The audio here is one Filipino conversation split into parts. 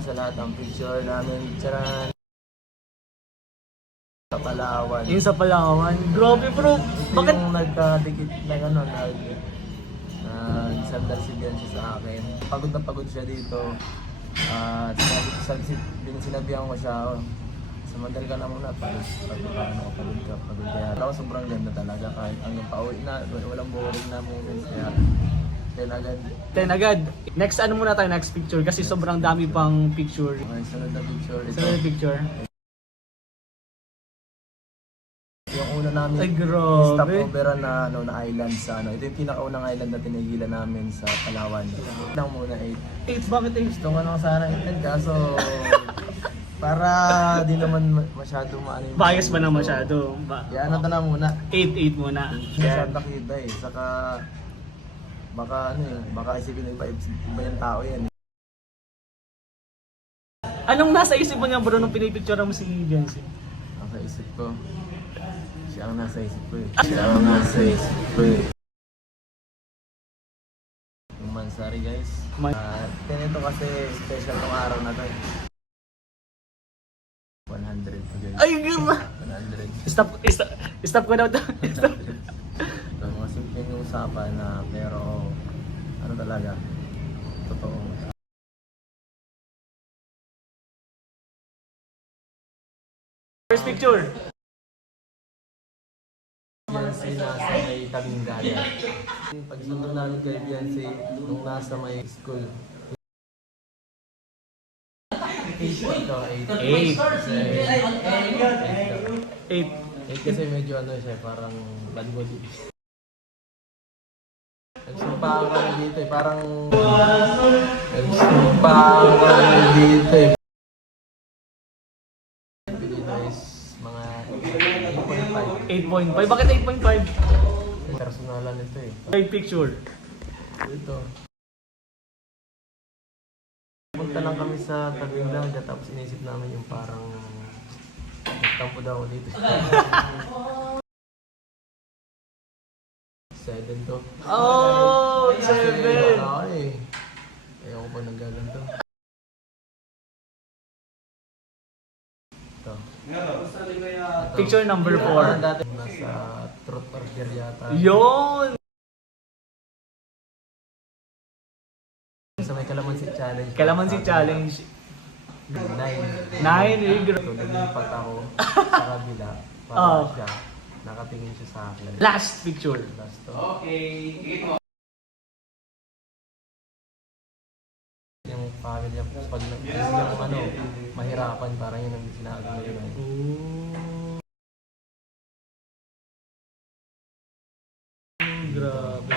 kami sa lahat ng picture namin. Charan! Sa Palawan. Yung sa Palawan. Grabe bro. Bakit? Yung nagkadikit na gano'n, sandal si Bianchi sa akin. Pagod na pagod siya dito. At sinabihan ko siya, sumandal ka na muna, pagod ka. Kaya ako sobrang ganda talaga kahit hanggang pauwi na, walang boring na moments kaya 10 agad. 10 agad. Next ano muna tayo, next picture kasi sobrang dami pang picture. Okay, sunod na picture. Ito, Sunod na picture. yung una namin, Ay, grabe. stopover na island sa ano. Ito yung pinakaunang island na tinigilan namin sa Palawan. Lang muna 8. 8, bakit 8? Gusto ko na sana 8 kaso para di naman masyado maano yung Bias ba na masyado? Yan na muna. 8 muna. Sa Santa Kita eh. Saka baka baka isipin ng iba yung tao yan. Anong nasa isip mo niya bro nung pinipicture mo si Bianchi? Nasa isip ko. Siya ang nasa isip ko eh. Siya ang nasa isip ko eh. Yung Mansari guys. Ganito kasi special tong araw na to eh. 100 to guys. Ay, gano'n! 100. Stop ko na ito. So, mga simpleng usapan na pero ano talaga, totoo. First picture. Beyonce nasa may tabing dagat. Pagsundo namin kay Beyonce nung nasa may school. 8 ito, 8. 8 kasi medyo ano siya, parang bad body. Nagsumpaan kami dito eh, parang... Nagsumpaan kami dito eh. Dito is mga 8.5. 8.5. Bakit 8.5? Personalan ito eh. Third picture. Ito. Punta lang kami sa tabing dagat tapos inisip namin yung parang nagtampo daw ako dito. 7 to. Oh, Kasi 7. wala ako eh. Ayoko pa nagaganto. Ito. Picture number Parang 4. dati nasa Truth or Dare yata. Yun! Sa may Kalamansi Challenge. Kalamansi Challenge. 9. 9. So, nilipat ako sa kabila para siya. Nakatingin siya sa akin. Last picture. Last to. Yung family pag yung mahirapan parang yun ang sinabi nila. Grabe.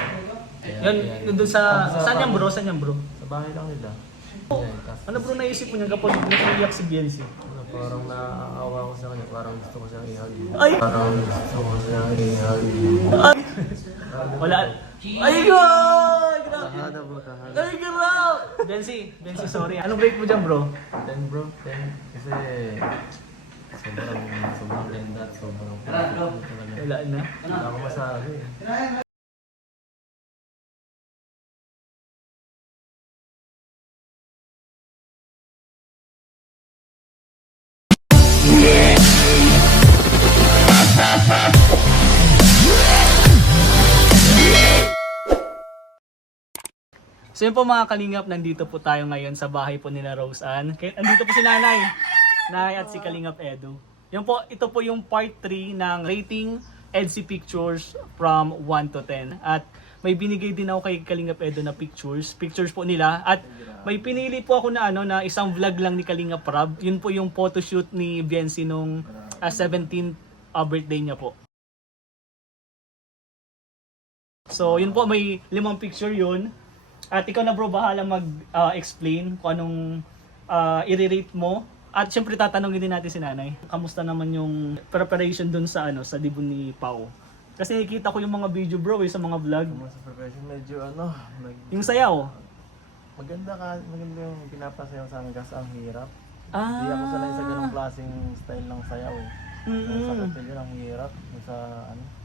Yan, nandun sa... Saan yan bro? Saan yan bro? Sa bahay lang nila. Yan, tas- Ano bro naisip mo niya kapag naiiyak si Bianchi? parang naaawa ko sa kanya, parang gusto ko siyang ihag. Ay! Parang gusto ko siyang ihag. Wala. Ay God! Grabe. Kahada bro, kahada. Ay grabe! Bianchi, sorry. Anong break mo dyan bro? 10 bro, 10. Kasi sobrang ganda at sobrang perfect mo talaga. Wala na. Wala akong masabi. So yun po mga kalingap, nandito po tayo ngayon sa bahay po ni na Rose Ann. Andito po si Nanay. Nanay at si Kalingap Edu. Yun po, ito po yung part 3 ng rating EDSI Pictures from 1 to 10. At may binigay din ako kay Kalingap Edu na pictures po nila. At may pinili po ako na na isang vlog lang ni Kalingap Rob. Yun po yung photoshoot ni Bianchi nung 17th birthday niya po. So yun po, may 5 picture yun. At ikaw na bro, bahala mag-explain kung anong i-rate mo. At syempre tatanungin din natin si Nanay. Kamusta naman yung preparation dun sa sa dibon ni Pao? Kasi nakikita ko yung mga video bro sa mga vlog. Sa profession medyo Yung sayaw. maganda yung pinapasayaw sa amin kasi ang hirap. Ah. Hindi ako sanay sa ganung klaseng style ng sayaw eh. Yung sa Cotillion ang hirap, yung sa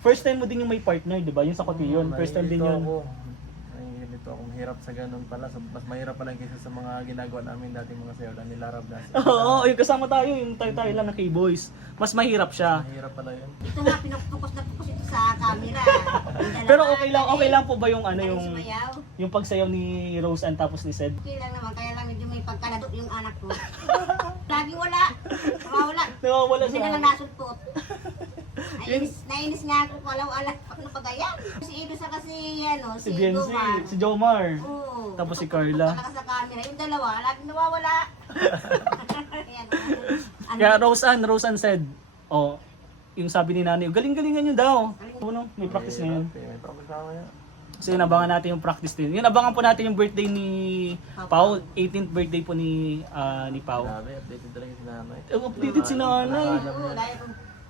First time mo din yung may partner, di ba? Yung sa Cotillion. First time din yun. Nahihilito nalilito ako. Mahirap sa ganun pala. So, mas mahirap pala kaysa sa mga ginagawa namin dati mga sayo lang nila Rab Nas. Oo, yung kasama tayo, yung tayo lang na K-Boys. Mas mahirap siya. Mahirap pala yun. Ito nga, pinupokus na pokus ito sa camera. Pero okay lang po ba yung ano yung Sumayaw. yung pagsayaw ni Rose Ann tapos ni Sed? Okay lang naman, kaya lang medyo may pagkalado yung anak ko. Lagi wala. Wala. Nawawala Hindi na lang sa nasulpot. Nainis nga ako kung alam ano pagaya. Si Ido sa kasi ano, si si Biancy, Gomar. si Jomar. Oo. Tapos si Carla. Talaga sa camera. Yung dalawa, lagi nawawala. Ayan, ano, Kaya Rose Ann said, oh, yung sabi ni nanay, galing-galingan nyo daw. Ano, may practice na yun. May practice na yan. So yun, abangan natin yung practice din. Yun, abangan po natin yung birthday ni Pao. 18th birthday po ni Pao. Grabe, updated talaga si nanay. Updated si nanay. Oo,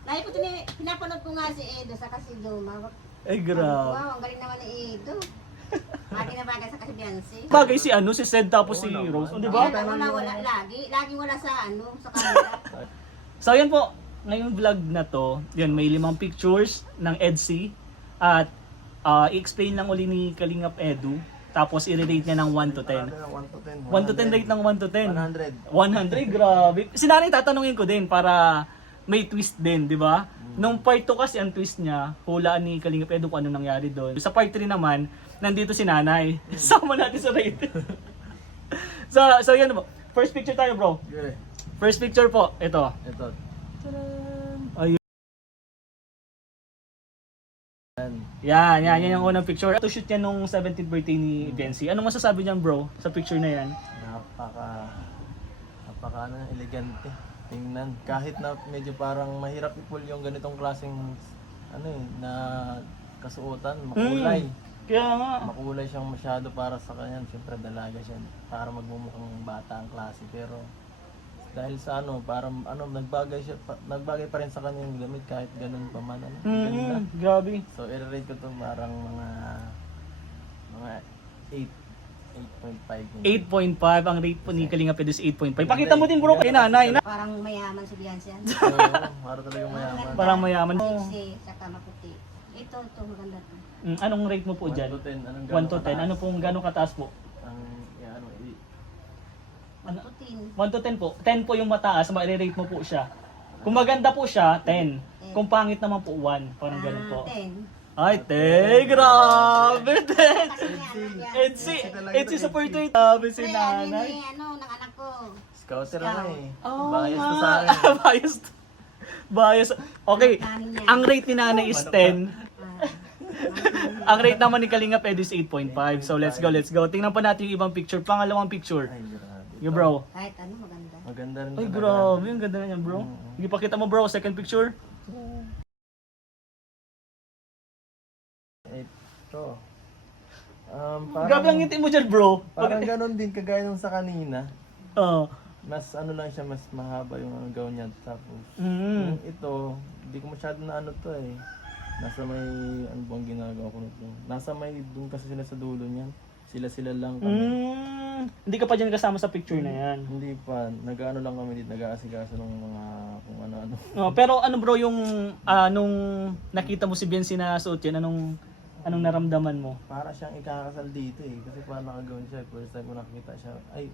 dahil ko pinapanood ko nga si Edo sa kasi Joma. Ay, grabe. Wow, ang galing naman ni Edo. Bagay na bagay sa kasi Biancy. Bagay si ano, si Sed tapos si Rose. Oh, di ba? Wala lagi. Lagi wala sa ano, sa camera. So yan po, ngayong vlog na to, yun, may 5 pictures ng EDC at i-explain lang uli ni Kalingap Edu, tapos i-rate niya ng 1 to 10. 1 to 10. 1 to 10 rate ng 1 to 10. 100, 100. grabe. Si nanay tatanungin ko din para may twist din, di ba? Nung part 2 kasi ang twist niya, hulaan ni Kalingap Edu kung ano nangyari doon. Sa part 3 naman, nandito si nanay. Sama natin sa rate. so yan po. First picture tayo, bro. Yun eh. First picture po, ito. Ito. Ayun. Yan yung unang picture. To shoot yan nung 17th birthday ni Benzi. Anong masasabi niyan, bro, sa picture na yan? Napaka elegante. Tingnan. Kahit na medyo parang mahirap i-pull yung ganitong klaseng na kasuotan, makulay. Kaya nga. Makulay siyang masyado para sa kanya. Siyempre dalaga siya para magmumukhang bata ang klase. Pero dahil sa parang nagbagay pa rin sa kanya yung gamit kahit ganun pa man. Ganda. Grabe. So i-rate ko to parang mga 8.5. 8.5 ang rate po ni Kalingap Edu is 8.5. Pakita mo din, bro, kay nanay. Parang mayaman si Biancy. Oo, para talagang mayaman. Parang mayaman. Sexy, saka maputi. Ito, maganda to. Anong rate mo po 1 dyan? to 10. 1 to 10. Ano pong gano'ng kataas po? Ano? 10. 1 to 10 po. 10 po yung mataas, ma-rate mo po siya. Kung maganda po siya, 10. Kung pangit naman po, 1. Parang ganun po. 10. Ay, grabe, 10. Kasi Edsi supporter. Grabe si Pre, nanay. ano, ng anak ko. Scouter na eh. Oh, Bias to nga. sa akin. Bias. Bias. Okay, ang rate ni nanay is 10. Ang rate naman ni Kalingap Edu is 8.5. So let's go. Tingnan pa natin yung ibang picture. Pangalawang picture. Ay, grabe. Yo, bro. Kahit ano, maganda. Maganda rin Ay, talaga. grabe. Ang ganda na niya, bro. Sige, pakita mo, bro. Second picture. Ito. Grabe ang ngiti mo dyan, bro. Parang ganun din kagaya nung sa kanina. Oo. Mas lang siya, mas mahaba yung gown niya. Tapos, Mm. yung ito, hindi ko masyado na to eh. Nasa may, ano bang ginagawa ko nito? Nasa may, doon kasi sila sa dulo niyan. Sila lang kami. Hindi ka pa dyan kasama sa picture na yan. Hindi pa, nag-ano lang kami dito, nag-aasikaso ng mga, kung ano-ano. Pero ano, bro, yung nung nakita mo si Biancy na suot yun, anong naramdaman mo? Para siyang ikakasal dito eh. Kasi parang nakagawin siya. First time ko nakikita siya. Ay,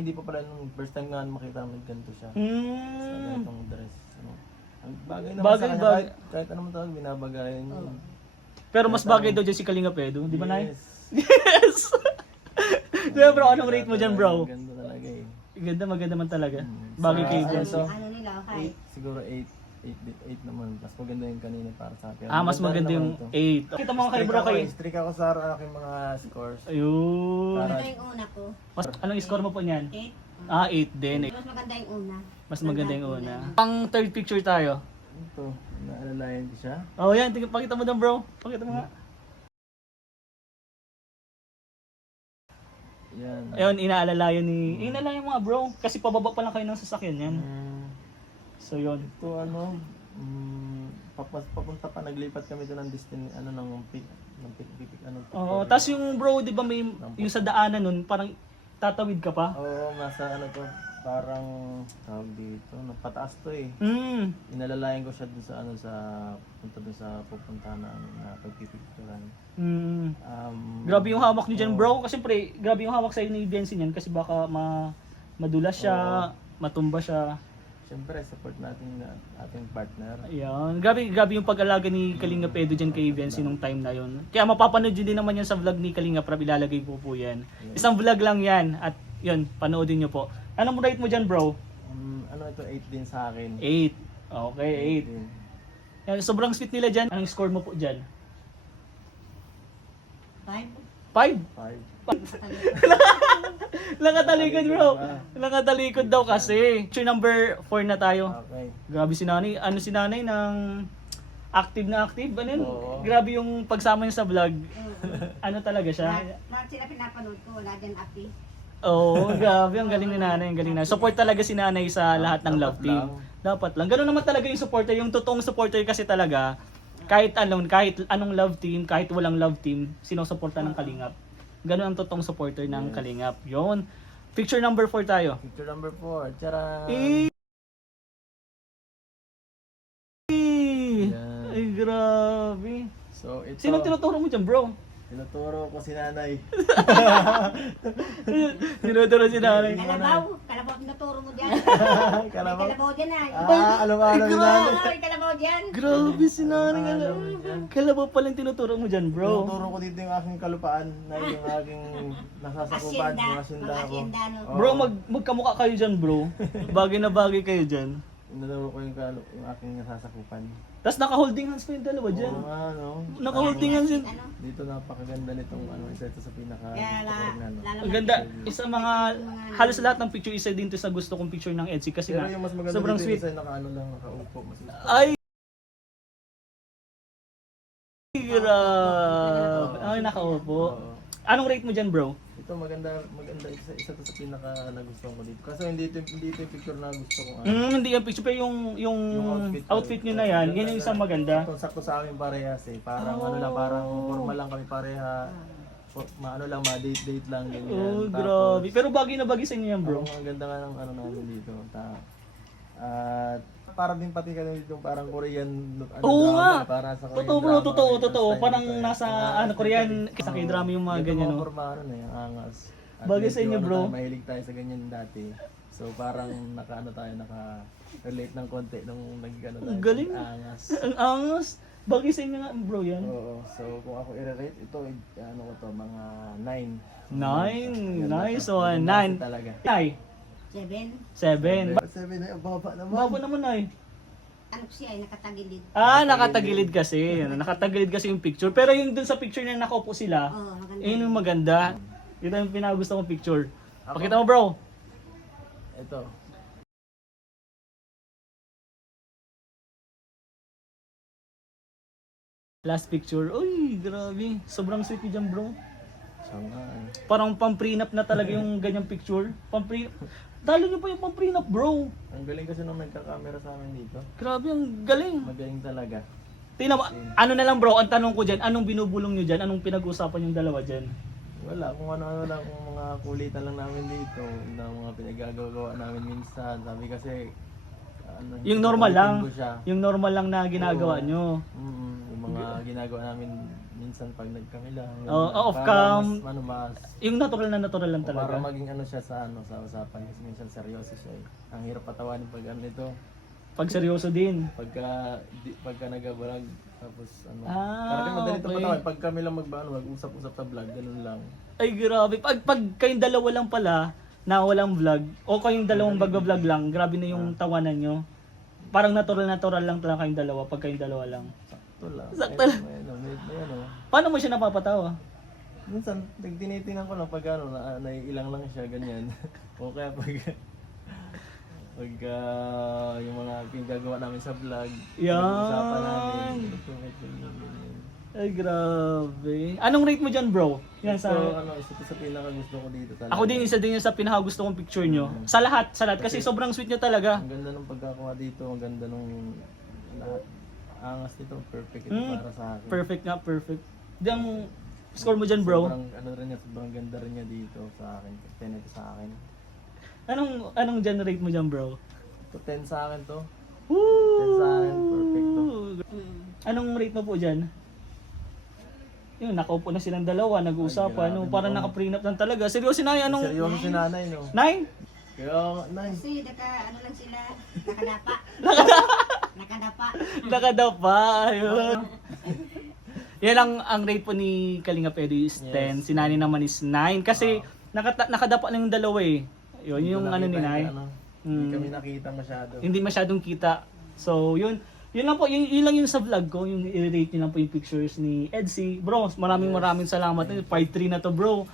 hindi pa pala nung first time nga makita mo ganito siya. Sa ganitong dress. Ano. Ang bagay naman Bagay, sa kanya, bagay. kahit anong tawag, binabagayan niya. Pero mas bagay daw dyan si Kalingap Edu, di ba, Nay? Yes. Yes! Diba, bro, anong rate mo dyan, bro? Ganda talaga eh. Maganda man talaga. Bagay kay Sa- Biancy. Ano nila, okay. 8, siguro 8 naman. Mas maganda yung kanina para sa akin. Mas maganda yung 8. Kita mo kay bro kay. Strict ako sa aking mga scores. Ayun. Ito yung una ko. Anong score mo po niyan? 8. 8 din. Mas maganda yung una. Mas maganda yung una. Pang third picture tayo. Ito, naalalayan ko siya. Oh, yan. Pakita mo doon, bro. Pakita mo nga. Yan. Ayun, inaalalayan ni... Inaalalayan mga bro. Kasi pababa pa lang kayo ng sasakyan yan. So, yun. Ito papunta pa, naglipat kami doon ng ng pick, Oo, tapos yung bro, di ba may... Yung sa daanan nun, parang tatawid ka pa. Oo, nasa parang, tawag dito, pataas to eh. Inalalayan ko siya doon sa punta doon sa pupuntahan na pagpipicturan. Grabe yung hawak niyo dyan, bro. Kasi siyempre, grabe yung hawak sa'yo ni Benzi niyan kasi baka madulas siya, matumba siya. Siyempre, support natin ating partner. Ayan. Grabe yung pag-alaga ni Kalinga Edu dyan kay Benzi nung time na yun. Kaya mapapanood yun din naman yan sa vlog ni Kalinga Prab. Ilalagay ko po yan. Isang vlog lang yan. At yun, panoodin nyo po. Anong rate mo dyan, bro? Ano ito, 8 din sa akin. 8. Okay, 8. din. Yan, sobrang sweet nila dyan. Anong score mo po dyan? 5. 5? 5. Nakatalikod, bro. Nakatalikod daw kasi. Picture number 4 na tayo. Okay. Grabe si nanay. Ano si nanay ng active na active? Ano yun? Oo. Grabe yung pagsama niya sa vlog. Ano talaga siya? Lahat sila pinapanood ko, wala dyan api. Oo, grabe. Ang galing ni nanay. Ang galing na. Support talaga si nanay sa lahat ng love Dapat team. lang. Dapat lang. Ganun naman talaga yung supporter. Yung totoong supporter kasi talaga, kahit anong love team, kahit walang love team, sinusuporta ng Kalingap. Ganun ang totoong supporter ng Kalingap. Yun. Picture number 4 tayo. Picture number 4. Tara! Eh! Yan. Ay, grabe. So, ito. Sino tinuturo mo dyan, bro? Tinuturo ko si nanay. Tinuturo si nanay. Kalabaw tinuturo mo dyan. Kalabaw. Kalabaw dyan ay. Alam-alam ni nanay. Ay, kalabaw dyan. Grabe si nanay. Alam mo dyan. Kalabaw palang tinuturo mo dyan, bro. Tinuturo ko dito yung aking kalupaan na yung aking nasasakupan, Asyenda. yung asyenda Mga ko. asyenda, no? Oo. Bro, magkamukha kayo dyan, bro. Bagay na bagay kayo dyan. Tinuturo ko yung aking nasasakupan. Tapos naka-holding hands pa yung dalawa dyan. Oo nga, no? Naka-holding hands yun. Ano? Dito napakaganda nitong isa ito sa pinaka Kaya no? Ang ganda. Isa mga, halos lahat ng picture, isa din to sa gusto kong picture ng Etsy kasi Pero nga, yung mas maganda sobrang dito sweet. yung isa nakaano lang, nakaupo. Mas Ay! Grabe. Ay, nakaupo. Oo. Anong rate mo dyan, bro? Ito maganda isa to sa pinaka nagustuhan ko dito. Kasi hindi ito yung picture na gusto ko. Hindi yung picture, pero yung outfit nyo na yan, yan yung isang maganda. Sakto sa amin parehas eh. Parang ano lang, parang formal lang kami pareha. Maano lang, ma-date lang ganyan. Oh, Tapos, grabe. Pero bagay na bagay sa inyo yan, bro. ang ganda nga ng ano namin dito. At para din pati kami dito parang Korean Oo nga. para sa Korean Totoo, bro. drama, Totoo, Korean totoo. style Parang dito eh. nasa Korean, sa K-drama yung mga ganyan, Mga no? forma ano na yung angas. At Bagay sa medyo inyo, ano bro. tayo, mahilig tayo sa ganyan dati. So parang naka-relate ng konti nung nag-ano tayo. Ang galing. Angas. Ang angas. Bagay sa inyo nga, bro, yan. Oo. So kung ako i-rate ito, ano ko to, mga 9. 9. Nice one. Nine 9. talaga. Ay, 7. 7. 7 ay baba naman. Baba naman ay. Ano siya ay nakatagilid. Nakatagilid kasi. Nakatagilid kasi yung picture. Pero yung dun sa picture na nakaupo sila, Oo, maganda. yun yung maganda. Ito yung pinagusto kong picture. Ako? Pakita mo, bro. Ito. Last picture. Uy, grabe. Sobrang sweet niyo dyan, bro. So nga eh. Parang pang-prenup na talaga yung ganyang picture. Pang-prenup. Talo niyo pa yung pang-prenup, bro. Ang galing kasi nung nagka-camera sa amin dito. Grabe, ang galing. Magaling talaga. Tingnan mo, ano na lang, bro, ang tanong ko dyan, anong binubulong nyo dyan? Anong pinag-uusapan yung dalawa dyan? Wala, kung ano-ano lang, kung mga kulitan lang namin dito, na mga pinagagawa namin minsan. Sabi kasi, ano, Yung normal lang. ko siya. Yung normal lang na ginagawa Oo. nyo. Yung mga ginagawa namin minsan pag nagkami lang. Off Para cam. mas, Yung natural lang para talaga. maging ano siya sa sa usapan kasi minsan seryoso siya eh. Ang hirap patawanin pag ano nito. Pag seryoso din. Pagka nag-vlog tapos ano. Ah, Parang madali ito okay. patawanin. Pag kami lang mag-usap-usap sa vlog, ganun lang. Ay, grabe. Pag kayong dalawa lang pala, na walang vlog, o kayong dalawang vlog lang, grabe na yung tawanan nyo. Parang natural lang talaga kayong dalawa pag kayong dalawa lang. Sakto lang. Sakto lang. May ano. Paano mo siya napapatawa? Minsan, tinitingnan ko lang pag ano, naiilang lang siya, ganyan. O kaya pag yung mga pinagagawa namin sa vlog, Yan. usapan namin, ganyan. Ay, grabe. Anong rate mo dyan, bro? Yan So, sa... isa to sa pinaka gusto ko dito talaga. Ako din, isa din yung sa pinakagusto kong picture nyo. Sa lahat. Kasi sobrang sweet nyo talaga. Ang ganda ng pagkakuha dito, ang ganda ng lahat. Angas nito, perfect ito para sa akin. Perfect nga, perfect. Diyan, score mo dyan, bro. Sobrang ganda rin niya dito sa akin. 10 ito sa akin. Anong dyan rate mo dyan, bro? Ito 10 sa akin to. Woo! 10 sa akin, perfect to. Anong rate mo po dyan? Yun, nakaupo na silang dalawa, nag-uusapan. Ay, grabe, Parang no? naka-prenup lang talaga. Seryoso na anong... Seryoso si nanay, no? Nay? Kaya, nay. Kasi ano lang sila, nakadapa. Nakadapa. Nakadapa. Ayun. Yan ang rate po ni Kalinga Edu is 10. Yes. Si Nani naman is 9. Kasi nakadapa lang yung dalawa eh. Yun, yung ano ni Nay. Hindi kami nakita masyado. Hindi masyadong kita. So, yun lang po, yun lang yung sa vlog ko, yung i-rate nyo lang po yung pictures ni Edsy. Bro, maraming salamat. Part 3 na to, bro.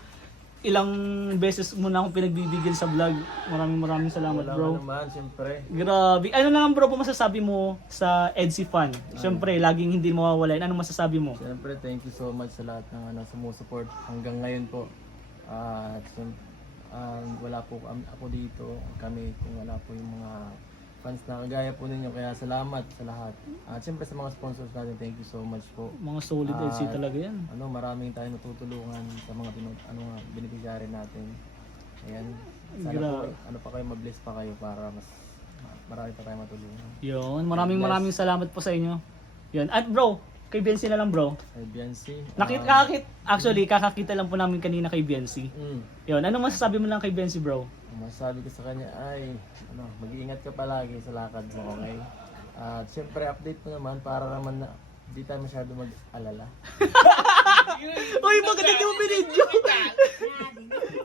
Ilang beses mo na akong pinagbibigyan sa vlog. Maraming salamat, Wala bro. naman, siyempre. Grabe. Ano na lang bro, po masasabi mo sa Edsy fan? Siyempre, laging hindi mawawala. Ano masasabi mo? Siyempre, thank you so much sa lahat ng sumusupport hanggang ngayon po. At wala po ako dito, kami, kung wala po yung mga fans na kagaya po ninyo, kaya salamat sa lahat. At siyempre sa mga sponsors natin, thank you so much po. Mga solid Edsy talaga yan. Maraming tayo natutulungan sa mga beneficiary natin. Ayan. Sana Grabe. po, pa kayo, mabless pa kayo para mas marami pa tayo matulungan. Yun, maraming salamat po sa inyo. Yun. At bro, kay Biancy na lang bro. Kay Biancy. Actually, kakakita lang po namin kanina kay Biancy. Yun, ano masasabi mo lang kay Biancy bro? Ang masasabi ko sa kanya ay, mag-iingat ka palagi sa lakad mo, okay? At syempre, update mo naman para naman na di tayo masyado mag-alala. Uy, bakit hindi mo binidyo?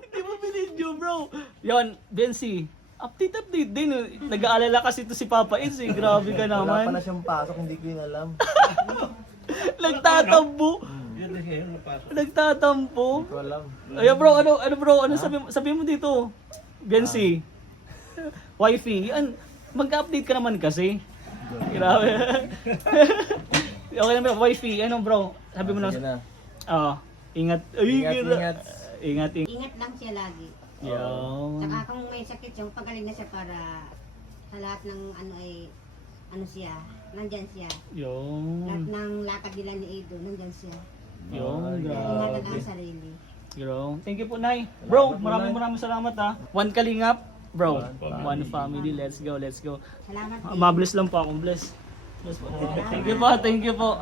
Hindi mo binidyo bro. Yun, Biancy, update din. Nag-aalala kasi to si Papa Eds eh. Grabe ka Wala pa naman. na siyang pasok, hindi ko yun alam. Nagtatampo. Nagtatampo. Hindi ko alam. Ay bro, ano sabi mo dito? Biancy. Wifey, mag-update ka naman kasi. Grabe. Okay naman, wifey, bro? Sabi mo Sige na. na. Ingat. Ay, Ingat. Ingat. Ingat lang siya lagi. Yo. Saka kung may sakit siya, pagaling na siya para sa lahat ng siya, nandyan siya. Lahat Yo. ng lakad nila ni Edo, nandyan siya. Yo, Ingatan grabe. ang sarili. Yo. Thank you po, Nay. Bro, maraming salamat ha. One Kalingap, bro. One family. Let's go. Salamat din. Mabless lang po akong bless. Bless po. Thank you po.